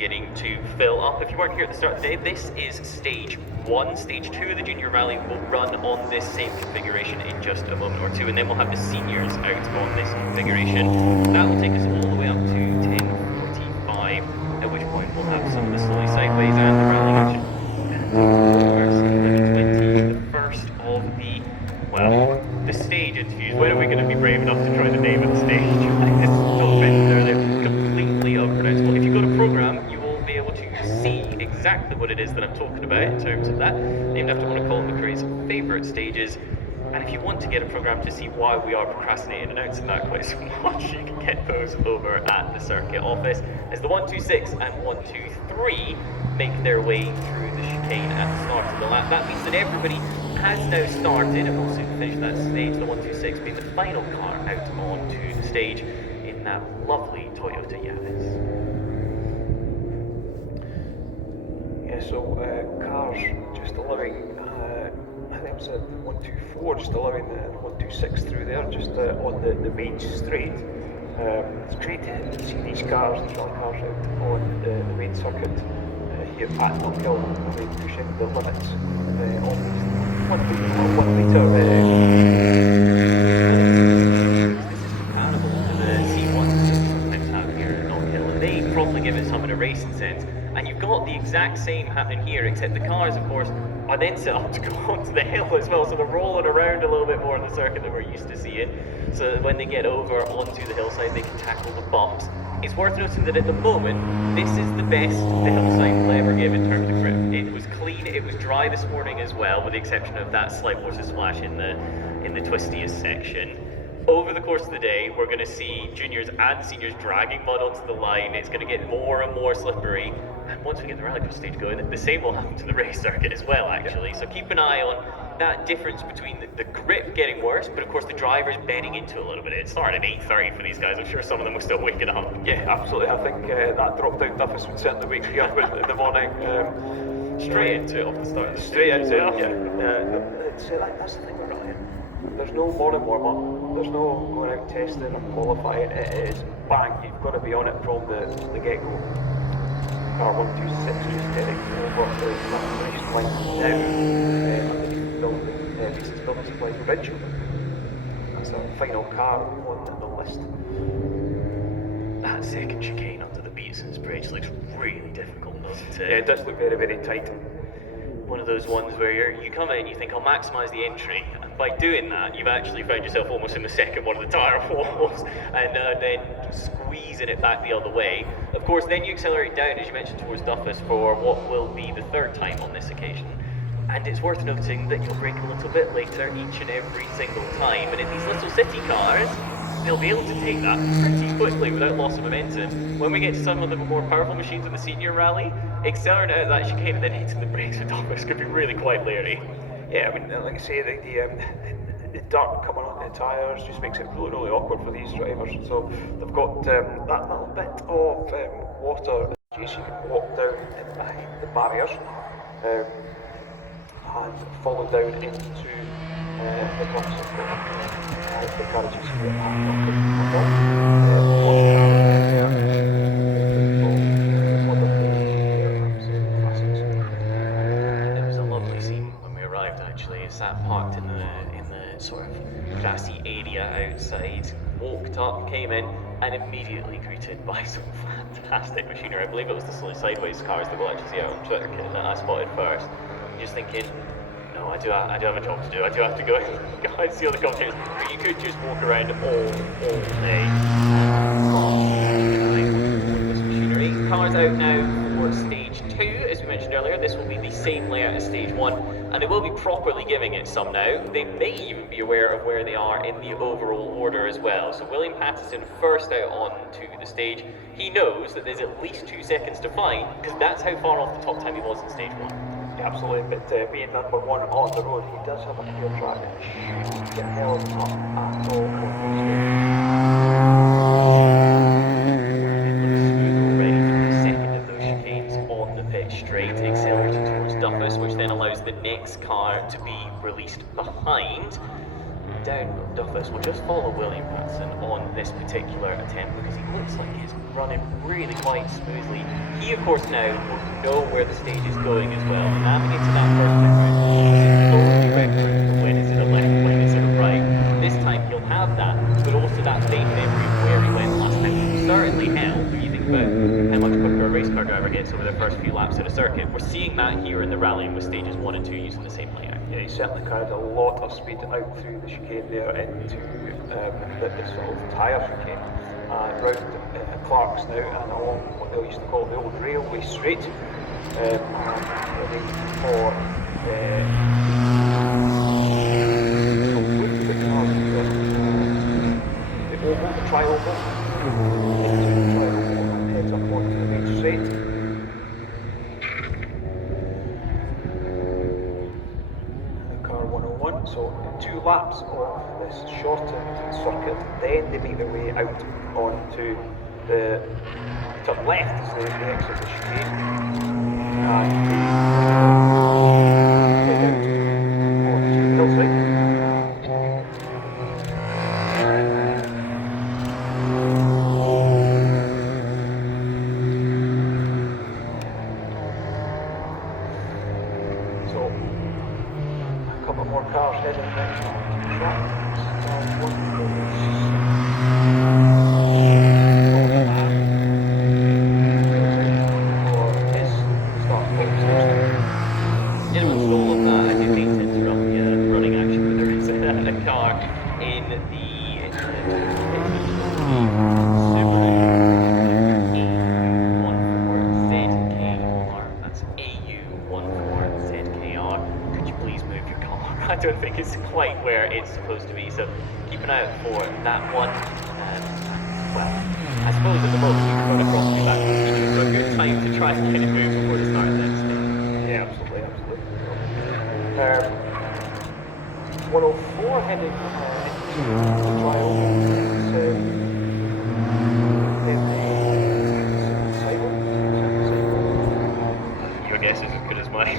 beginning to fill up. If you weren't here at the start of the day, this is stage 1. Stage 2 of the junior rally will run on this same configuration in just a moment or two, and then we'll have the seniors out on this configuration. That will take us all the way up to 10:45, at which point we'll have some of the slowly sideways and the rallying action. The first of the, well, the stage interviews. When are we going to be brave enough to try the name of the stage? They're completely unpronounceable. If you go to program, you will be able to see exactly what it is that I'm talking about in terms of that, named after one of Colin McRae's favourite stages. And if you want to get a program to see why we are procrastinating announcing that quite so much, you can get those over at the circuit office as the 126 and 123 make their way through the chicane at the start of the lap. That means that everybody has now started, and we'll soon finish that stage, the 126 being the final car out onto the stage in that lovely Toyota Yaris. Yeah, so cars just allowing, I think it was the 124 just allowing the 126 through there, just on the main straight. It's great to see these cars, these rally cars out on the main circuit here at Knockhill, pushing the limits on these 1 litre. This is comparable to the C1s that we sometimes have here at Knockhill, and they probably give it some in a racing sense. And you've got the exact same happening here, except the cars, of course, are then set up to go onto the hill as well, so they're rolling around a little bit more on the circuit than we're used to seeing, so that when they get over onto the hillside they can tackle the bumps. It's worth noting that at the moment, this is the best the hillside will ever give in terms of grip. It was clean, it was dry this morning as well, with the exception of that slight water splash in the twistiest section. Over the course of the day, we're going to see juniors and seniors dragging mud onto the line. It's going to get more and more slippery. And once we get the rallycross stage going, the same will happen to the race circuit as well, actually. So keep an eye on that difference between the grip getting worse, but of course the drivers bedding into a little bit. It started at 8:30 for these guys. I'm sure some of them were still waking up. Yeah, absolutely. I think that drop-down Duffus would certainly wake me up in the morning. Straight into it off the start. Straight into it, yeah. That's the thing with rallying. There's no morning warm-up, there's no going out testing or qualifying. It is bang, you've got to be on it from the get-go. Car 126 just heading over the finish line now underneath the building supplies bridge. That's our final car on the list. That second chicane under the Beatson's bridge looks really difficult, doesn't it? Yeah, it does look very, very tight. One of those ones where you come in, you think, I'll maximise the entry, and by doing that, you've actually found yourself almost in the second one of the tyre walls, and then squeezing it back the other way. Of course, then you accelerate down, as you mentioned, towards Duffus for what will be the third time on this occasion. And it's worth noting that you'll brake a little bit later each and every single time, and in these little city cars, they'll be able to take that pretty quickly without loss of momentum. When we get to some of the more powerful machines in the senior rally, accelerating out of that chicane and then hitting the brakes with Duffus could be really quite leery. Yeah, I mean, like I say, the dirt coming on the tyres just makes it really, really awkward for these drivers. So they've got that little bit of water so you can walk down in behind the barriers and follow down into the blocks of the carriages here at It was a lovely scene when we arrived, actually. It sat parked in the sort of grassy area outside, walked up, came in, and immediately greeted by some fantastic machinery. I believe it was the slowly sideways cars that we'll actually see out on Twitter that I spotted first. Just thinking, no, I do have a job to do. I do have to go and see all the competitions. But you could just walk around all day. This machinery. Cars out now for stage 2, as we mentioned earlier. This will be the same layout as stage 1, and they will be properly giving it some now. They may even be aware of where they are in the overall order as well. So William Pattison first out onto the stage. He knows that there's at least 2 seconds to find, because that's how far off the top time he was in stage 1. Absolutely, but being number 1 on the road, he does have a clear track and shouldn't get held up at all on the second of those chicanes on the pit straight, accelerating towards Duffus, which then allows the next car to be released behind. down Duffus. We'll just follow William Patterson on this particular attempt because he looks like he's running really quite smoothly. He, of course, now will know where the stage is going as well. Navigate to that first turn round. Slowly reference when it's in a left, when it's in a right. This time he'll have that, but also that vague memory of where he went last time. Certainly help when you think about how much quicker a race car driver gets over their first few laps at a circuit. We're seeing that here in the rallying with stages 1 and 2 using the same layout. Yeah, he certainly carried a lot of speed out through the chicane there into the sort of tyre chicane. Round Clark's now and along what they used to call the old railway straight. And ready for the tri-oval. Heads up onto the main straight. Car 101, so 2 laps of this shortened circuit, then they make their way out onto the top left is the exit of the chicane, and they head out onto the hillside. Cars heading next onto the track. In amongst all of that, I do hate to interrupt the running action, but there is a car in the AU14ZKR. That's AU14ZKR. Could you please move your car? I don't think it's quite where it's supposed to be, so keep an eye out for that one. Well, I suppose at the moment you can run across the back for a good time to try and get it moved before the start of that stage. Yeah, absolutely. 104 heading into the tri-oval. Your guess is as good as mine.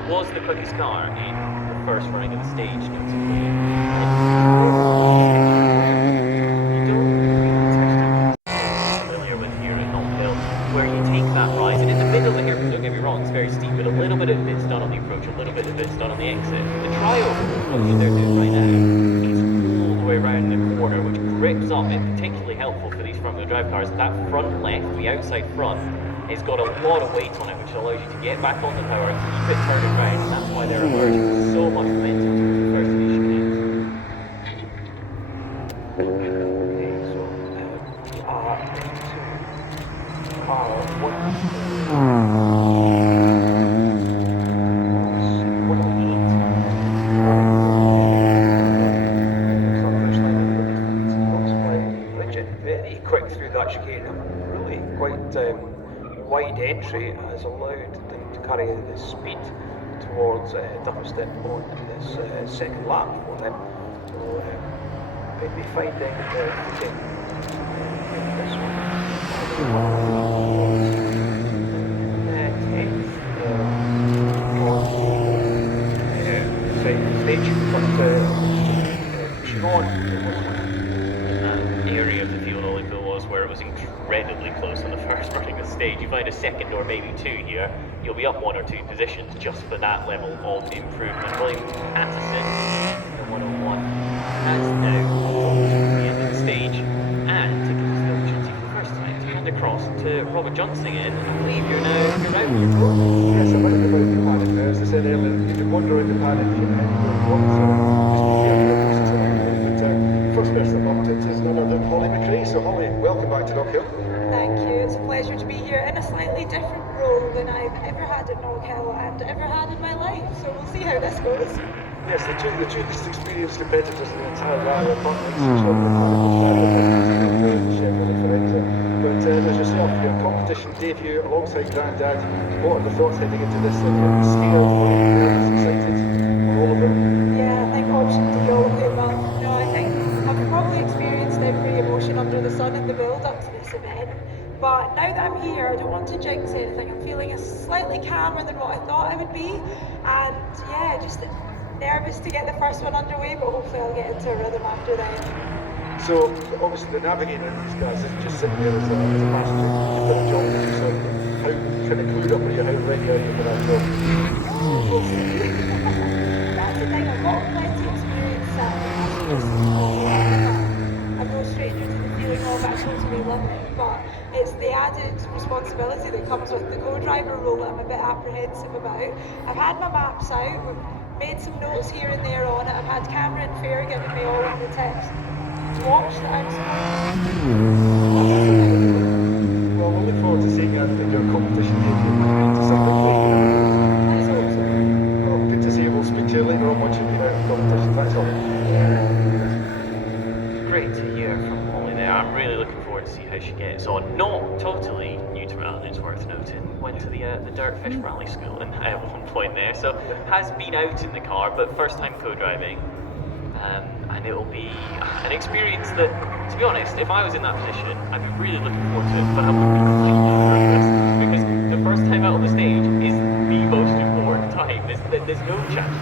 It was the quickest car in the first running of the stage, notably. You don't familiar with here at Knockhill, where you take that rise, and in the middle of here, don't get me wrong, it's very steep, but a little bit of it's done on the approach, a little bit of it's done on the exit. The tri-oval, what they're doing right now, is all the way around the corner, which grips up, and particularly helpful for these front-wheel drive cars. That front left, the outside front, it's got a lot of weight on it, which allows you to get back on the power, keep it turning round, and that's why they're emerging with so much momentum towards the first of these chicanes. Okay, so we are into car 108. Rigid, very quick through that chicane, really quite wide entry has allowed them to carry the speed towards Duffuston on this second lap for them. So maybe finding the footing in this one. 10th stage, but pushing on. Area of the field Olympia was where it was incredibly close on the first running of the stage. You find a second or maybe 2 here, you'll be up 1 or 2 positions just for that level of improvement. William Patterson, the 101, has now got to the end of the stage, and it gives us the opportunity for the first time to hand across to Robert Johnson again. I believe you're out with your group. Yes, I'm out about the paddock now. As I said earlier, you can wander around the paddock first person up to it is none other than Holly McRae. So Holly, welcome back to Knockhill. Thank you, it's a pleasure to be here in a slightly different role than I've ever had at Knockhill and ever had in my life, so we'll see how this goes. Yes, the two least experienced competitors in the entire rally are partners but there's yourself, your competition debut alongside Grandad. What are the thoughts heading into this? Are you scared or excited for all of them? Yeah, I think option D all the way well. No, I think I've probably experienced every emotion under the sun in the build up to this event. But now that I'm here, I don't want to jinx anything. I'm feeling slightly calmer than what I thought I would be. And yeah, just nervous to get the first one underway, but hopefully I'll get into a rhythm after then. So obviously the navigator in these cars isn't just sitting there as a passenger. You've got a job to do. So how kind of clued up are you? How ready are you for that job? That's the thing, I've got plenty of experience sat in the passenger seat all I'm no stranger to the feeling of it, I totally love it, but it's the added responsibility that comes with the co-driver role that I'm a bit apprehensive about. I've had my maps out, we've made some notes here and there on it, I've had Cameron Fair giving me all of the tips. Watch that I'm supposed to. Well, we'll look forward to seeing you at your competition debut to some McRae. Let's hope so. Well, good to see you. We'll speak to you later on once you've been out in competition. Thanks all. Great to hear from Molly there. I'm really looking forward to see how she gets on. Not totally new to rallying, it's worth noting. Went to the Dirtfish Rally School at one point there, so has been out in the car, but first time co-driving. And it'll be an experience that, to be honest, if I was in that position, I'd be really looking forward to it, but I would be completely nervous because the first time out on the stage is the most important time. There's no chance.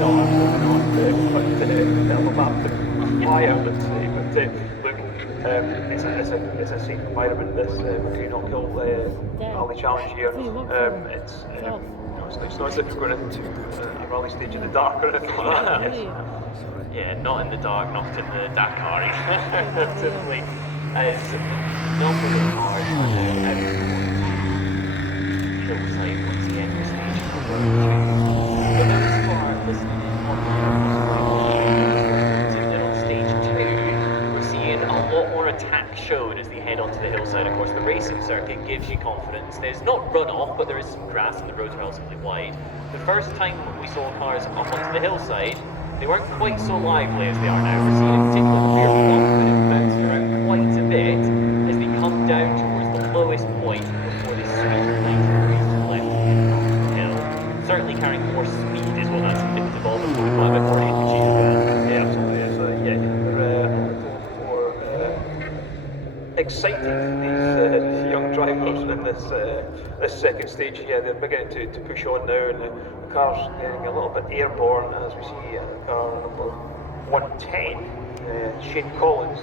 No, absolutely not. But I'm about to fly out and say, but look, it's a safe environment. This McRae Knockhill Rally Challenge here. It's not as if you're going into a rally stage in the dark or anything like that. Yes. Yeah, not in the dark, not in the Dakar. Typically, as not for the cars, hillside once again for stage 4. For those who are listening on stage 2, we're seeing a lot more attack shown as they head onto the hillside. Of course, the racing circuit gives you confidence. There's not runoff, but there is some grass and the roads are relatively wide. The first time we saw cars up onto the hillside, they weren't quite so lively as they are now. We're seeing in particular the rear bump that is bouncing around quite a bit as they come down towards the lowest point before they swing right to the left onto the hill. Certainly carrying more speed is what that's indicative of, and quite a bit more energy as well. Yeah, absolutely. They're a little more excited, these young drivers in this second stage. Yeah, they're beginning to push on now, and the car's getting a little bit airborne as we see car number 110. Shane Collins,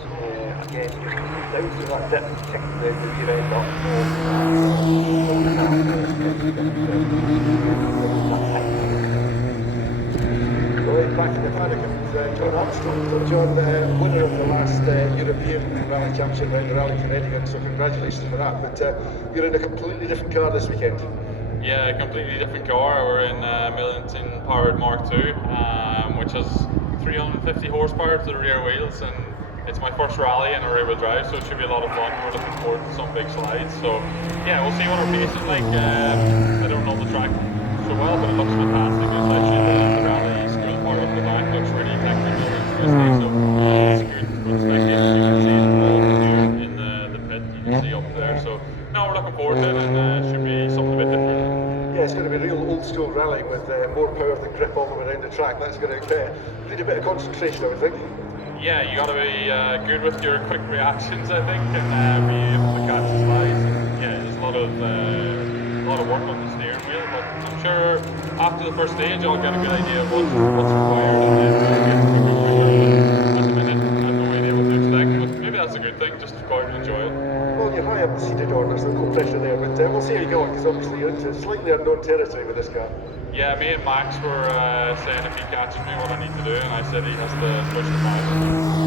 again, just down through that dip, kicking the rear end up. Right, back in the paddock and John Armstrong. So John, winner of the last European Rally Championship round the Rally Connecticut, so congratulations for that. But you're in a completely different car this weekend. Yeah, a completely different car. We're in a Millington powered Mark II, which has 350 horsepower to the rear wheels, and it's my first rally in a rear-wheel drive, so it should be a lot of fun. We're looking forward to some big slides. So yeah, we'll see what our pace is like. I don't know the track so well, but it looks fantastic. It's actually the rally school part of the back looks really technical and twisty, so it's good for the spectators. You can see it all here in the pit. You can see up there. So no, we're looking forward to it, and it should be something a bit different. Yeah, it's going to be real old school rallying with more power than grip all the way around the track. That's going to need a bit of concentration, I would think. Yeah, you got to be good with your quick reactions, I think, and be able to catch the slides. And, yeah, there's a lot of work on the steering wheel, but I'm sure after the first stage I'll get a good idea of what's required, and then get to go quicker. At the minute, I have no idea what to expect, but maybe that's a good thing. Just go out and enjoy it. Well, you're high up the seated order, so no pressure there, but we'll see how you go, because obviously you're into slightly unknown territory with this car. Yeah, me and Max were saying if he catches me what I need to do, and I said he has to push the bike.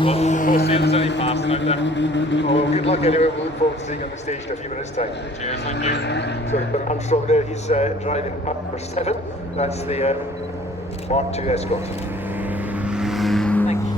But we'll see if there's any passing out there. Oh, well, good luck anyway. We'll look forward to seeing you on the stage in a few minutes' time. Cheers, thank you. So you've got Armstrong there, he's driving number 7. That's the Mark II Escort. Thank you.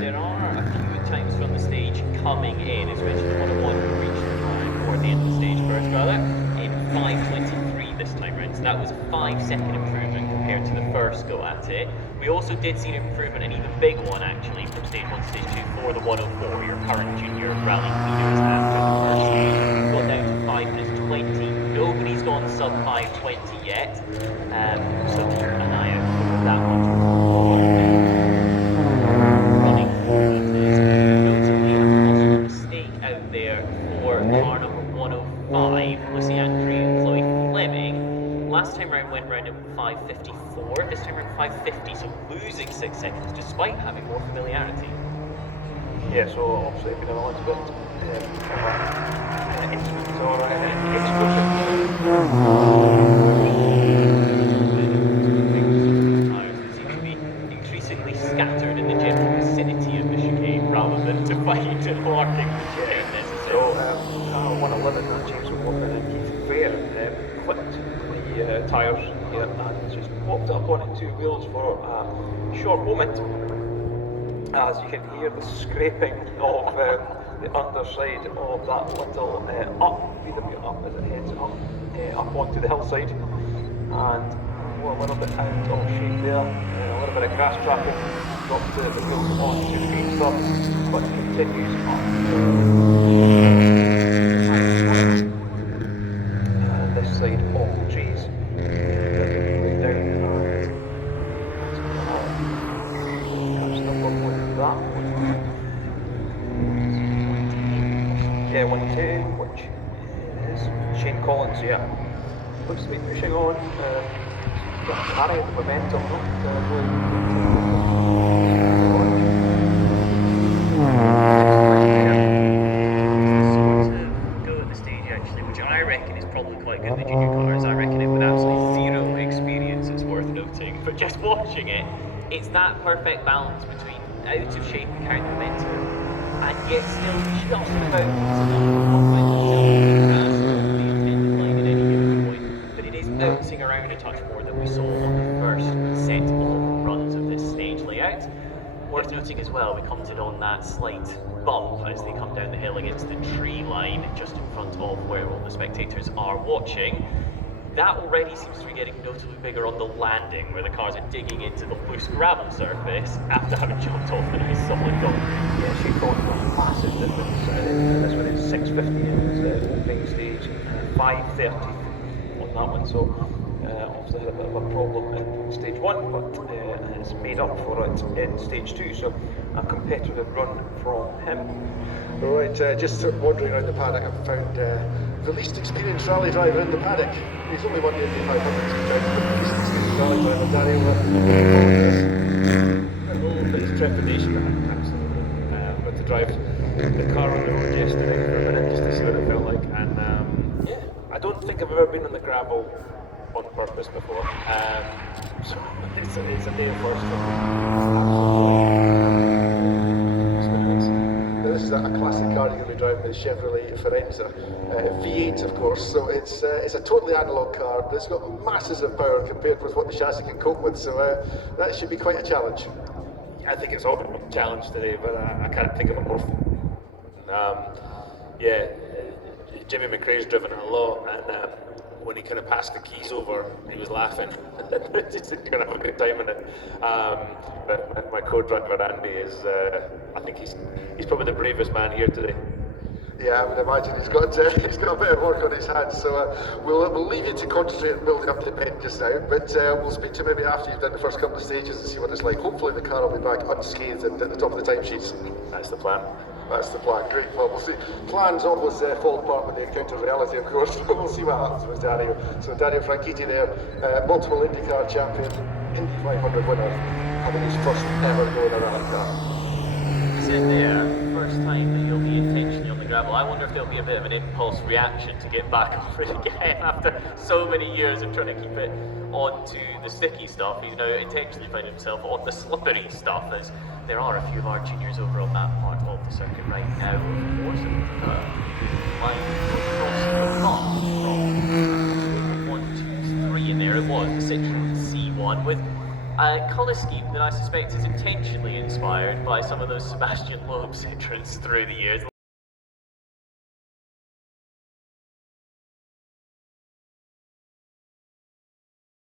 There are a few times from the stage coming in, as mentioned, 101 reached the time for the end of the stage first, rather, in 5:23 this time round. So that was a 5-second improvement compared to the first go at it. We also did see an improvement, and even big one actually, from stage 1 to stage 2 for the 104, your current junior rally leaders after the first stage. Got down to 5 minutes 20. Nobody's gone sub 5:20 yet, so keep an eye out for that one. Running meters. Notably, a possible mistake out there for car number 105, Lucy Andrew and Chloe Fleming. last time round went round in 5:54, this time around 5:50, so losing 6 seconds despite having more familiarity. Yeah, so obviously been a little bit instruments or excursion. Tires that seem to be increasingly scattered in the general vicinity of the chicane rather than defined and marking the chicane necessarily. So car 111, that James O'Loughlin and Keith Fair, clipped the tyres here and just popped up on its two wheels for a short moment. As you can hear the scraping of the underside of that little VW up as it heads up onto the hillside, and a little bit out of shape there, a little bit of grass trapping, dropped the wheels onto the green stuff, but it continues up this side of the trees, down and number one, that one. Yeah, 1-2, which is Shane Collins, yeah. Looks to be pushing on, carrying the momentum, not go at the stage actually, which I reckon is probably quite good in the junior cars. I reckon it with absolutely zero experience, it's worth noting, but just watching it, it's that perfect balance between out of shape and carrying momentum, and yet still just about not find themselves in the intended line at any given point, but it is bouncing around a touch more than we saw on the first set of runs of this stage layout. Worth noting as well, we commented on that slight bump as they come down the hill against the tree line just in front of where all the spectators are watching. That already seems to be getting notably bigger on the landing, where the cars are digging into the loose gravel surface after having jumped off the nice solid concrete. Yeah, she thought it was a massive difference. This one is 650 in the opening stage, 530 on that one, so obviously had a bit of a problem in stage one, but it's made up for it in stage two, so a competitive run from him. Right, just wandering around the paddock, I've found the least experienced rally driver in the paddock. He's only won the Indy 500 times, but the least experienced rally driver, Daniel. A little bit of trepidation, absolutely, but to drive the car on the road yesterday for a minute just to see what it felt like, and yeah, I don't think I've ever been on the gravel on purpose before, so it's a day of first for me. This is a classic car you're going to be driving, the Chevrolet Firenze, V8 of course, so it's a totally analogue car, but it's got masses of power compared with what the chassis can cope with, so that should be quite a challenge. I think it's all been a challenge today, but I can't think of a more. Yeah, Jimmy McRae's driven it a lot, and when he kind of passed the keys over, he was laughing. He's going to have a good time in it. But my co-driver Andy is, I think he's probably the bravest man here today. Yeah, I would imagine he's got a bit of work on his hands, so we'll leave you to concentrate on building up the event just now, but we'll speak to you maybe after you've done the first couple of stages and see what it's like. Hopefully the car will be back unscathed and at the top of the timesheets. That's the plan. That's the plan, great. Well, we'll see. Plans always fall apart when they encounter reality, of course, but we'll see what happens with Dario. So Dario Franchitti there, multiple IndyCar champion, Indy 500 winner, having his first ever go in a rally car. Said there, first time that you'll be intentionally on the gravel. I wonder if there'll be a bit of an impulse reaction to get back over it again after so many years of trying to keep it onto the sticky stuff. He's now intentionally found himself on the slippery stuff, as there are a few of our juniors over on that part of the circuit right now, of course. Line across from 1, 2, 3 in there. It was the Citroen C1 with a colour scheme that I suspect is intentionally inspired by some of those Sebastian Loeb Citroens through the years.